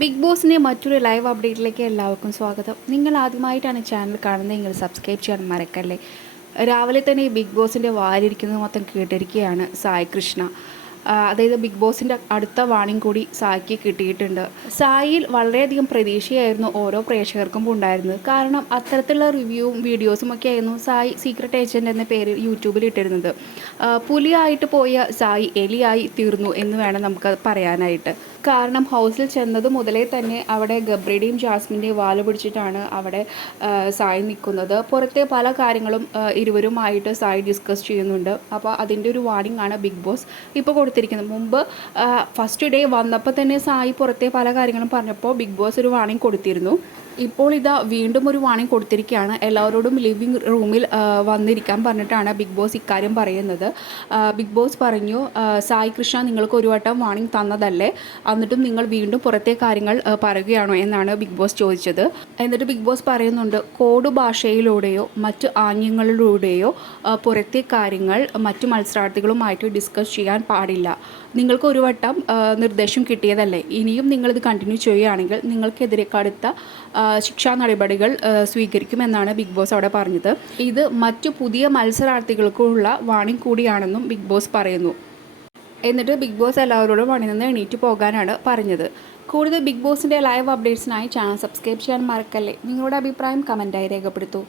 Big ബോസിന്റെ മറ്റൊരു live അപ്ഡേറ്റിലേക്ക് എല്ലാവർക്കും സ്വാഗതം. നിങ്ങൾ ആദ്യമായിട്ടാണ് ചാനൽ കാണുന്നതെങ്കിൽ സബ്സ്ക്രൈബ് ചെയ്യാൻ മറക്കല്ലേ? രാവിലെ തന്നെ ബിഗ് ബോസിന്റെ വാലിരിക്കുന്നത് മൊത്തം കേട്ടിരിക്കുകയാണ് സായി കൃഷ്ണ. അതായത് ബിഗ് ബോസിന്റെ അടുത്ത വാണിംഗ് കൂടി സായിക്ക് കിട്ടിയിട്ടുണ്ട്. സായിയിൽ വളരെയധികം പ്രതീക്ഷയായിരുന്നു ഓരോ പ്രേക്ഷകർക്കും ഉണ്ടായിരുന്നത്. കാരണം അത്തരത്തിലുള്ള റിവ്യൂവും വീഡിയോസും ഒക്കെ ആയിരുന്നു സായി സീക്രട്ട് ഏജന്റ് എന്ന പേരിൽ യൂട്യൂബിൽ ഇട്ടിരുന്നത്. പുലിയായിട്ട് പോയ സായി എലിയായി തീർന്നു എന്ന് വേണം നമുക്ക് പറയാനായിട്ട്. കാരണം ഹൗസിൽ ചെന്നത് മുതലേ തന്നെ അവിടെ ഗബ്രിയുടെയും ജാസ്മിന്റെയും വാൽ പിടിച്ചിട്ടാണ് അവിടെ സായി നിൽക്കുന്നത് പുറത്തെ പല കാര്യങ്ങളും ഇരുവരുമായിട്ട് സായി ഡിസ്കസ് ചെയ്യുന്നുണ്ട്. അപ്പോൾ അതിന്റെ ഒരു വാർണിംഗ് ആണ് ബിഗ് ബോസ് ഇപ്പോൾ കൊടുത്തിരിക്കുന്നത്. മുമ്പ് ഫസ്റ്റ് ഡേ വന്നപ്പോൾ തന്നെ സായി പുറത്തെ പല കാര്യങ്ങളും പറഞ്ഞപ്പോൾ ബിഗ് ബോസ് ഒരു വാർണിംഗ് കൊടുത്തിരുന്നു. ഇപ്പോൾ ഇതാ വീണ്ടും ഒരു വാണിംഗ് കൊടുത്തിരിക്കുകയാണ്. എല്ലാവരോടും ലിവിങ് റൂമിൽ വന്നിരിക്കാൻ പറഞ്ഞിട്ടാണ് ബിഗ് ബോസ് ഇക്കാര്യം പറയുന്നത്. ബിഗ് ബോസ് പറഞ്ഞു സായി കൃഷ്ണ നിങ്ങൾക്ക് ഒരു വട്ടം വാണിംഗ് തന്നതല്ലേ? എന്നിട്ടും നിങ്ങൾ വീണ്ടും പുറത്തെ കാര്യങ്ങൾ പറയുകയാണോ? എന്നാണ് ബിഗ് ബോസ് ചോദിച്ചത്. എന്നിട്ട് ബിഗ് ബോസ് പറയുന്നുണ്ട് കോഡ് ഭാഷയിലൂടെയോ മറ്റ് ആംഗ്യങ്ങളിലൂടെയോ പുറത്തെ കാര്യങ്ങൾ മറ്റു മത്സരാർത്ഥികളുമായിട്ട് ഡിസ്കസ് ചെയ്യാൻ പാടില്ല. നിങ്ങൾക്ക് ഒരു വട്ടം നിർദ്ദേശം കിട്ടിയതല്ലേ? ഇനിയും നിങ്ങളിത് കണ്ടിന്യൂ ചെയ്യുകയാണെങ്കിൽ നിങ്ങൾക്കെതിരെ കടുത്ത ശിക്ഷാ നടപടികൾ സ്വീകരിക്കുമെന്നാണ് ബിഗ് ബോസ് അവിടെ പറഞ്ഞത്. ഇത് മറ്റു പുതിയ മത്സരാർത്ഥികൾക്കുള്ള വാണിംഗ് കൂടിയാണെന്നും ബിഗ് ബോസ് പറയുന്നു. എന്നിട്ട് ബിഗ് ബോസ് എല്ലാവരോടും പണി നിന്ന് എണീറ്റ് പോകാനാണ് പറഞ്ഞത്. കൂടുതൽ ബിഗ് ബോസിന്റെ ലൈവ് അപ്ഡേറ്റ്സിനായി ചാനൽ സബ്സ്ക്രൈബ് ചെയ്യാൻ മറക്കല്ലേ. നിങ്ങളുടെ അഭിപ്രായം കമന്റായി രേഖപ്പെടുത്തൂ.